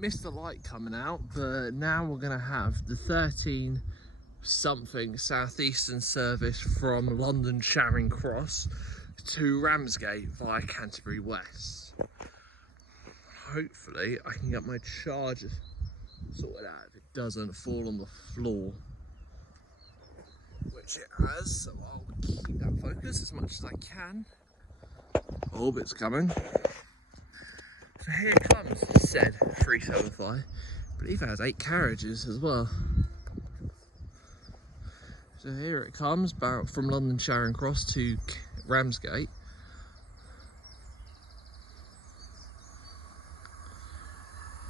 missed the light coming out, but now we're going to have the 13 something Southeastern service from London Charing Cross to Ramsgate via Canterbury West. Hopefully I can get my charger sorted out if it doesn't fall on the floor, which it has, so I'll keep that focus as much as I can. Oh, it's coming. So here comes said 375. I believe it has 8 carriages as well. So here it comes, from London Charing Cross to Ramsgate.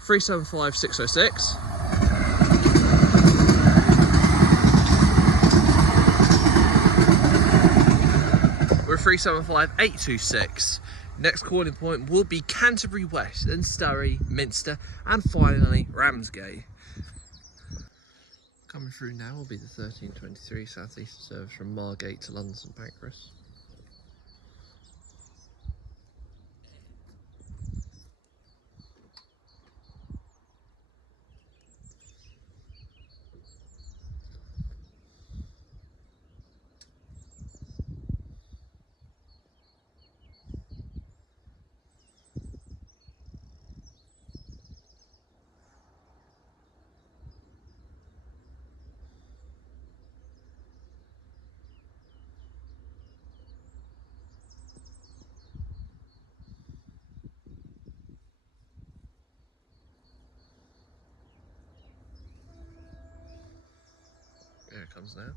$375,606. We're 375,826. Next calling point will be Canterbury West, then Surrey, Minster, and finally Ramsgate. Coming through now will be the 1323 Southeastern service from Margate to London St Pancras. Here it comes now.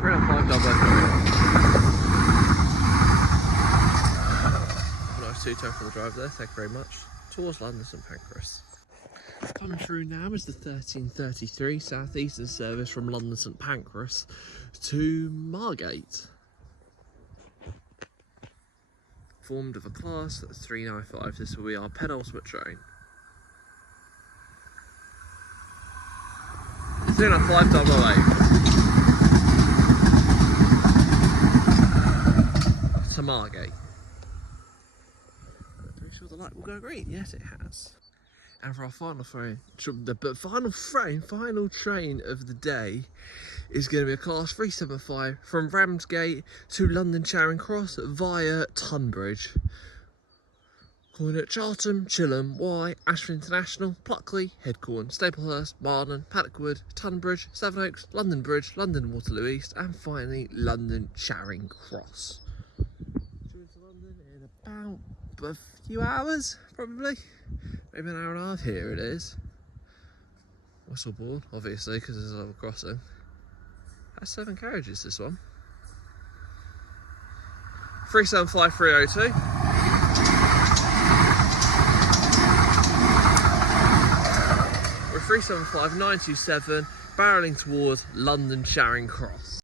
We're at 5 double. Nice two-tone for the drive there, thank you very much. Towards London St Pancras. Coming through now is the 1333 Southeastern service from London St Pancras to Margate. Formed of a class that's 395, this will be our penultimate train. 588 to Margate. Are we sure the light will go green? Yes, it has. And for our final train, final train of the day is going to be a class 375 from Ramsgate to London Charing Cross via Tunbridge. Calling at Charlton, Chilham, Wye, Ashford International, Pluckley, Headcorn, Staplehurst, Marden, Paddockwood, Tunbridge, Sevenoaks, London Bridge, London Waterloo East, and finally London Charing Cross. Due to London in about a few hours, probably. Maybe an hour and a half. Here it is. Whistleboard, obviously, because there's a level crossing. Has 7 carriages, this one. 375,302. We're 375,927, barrelling towards London Charing Cross.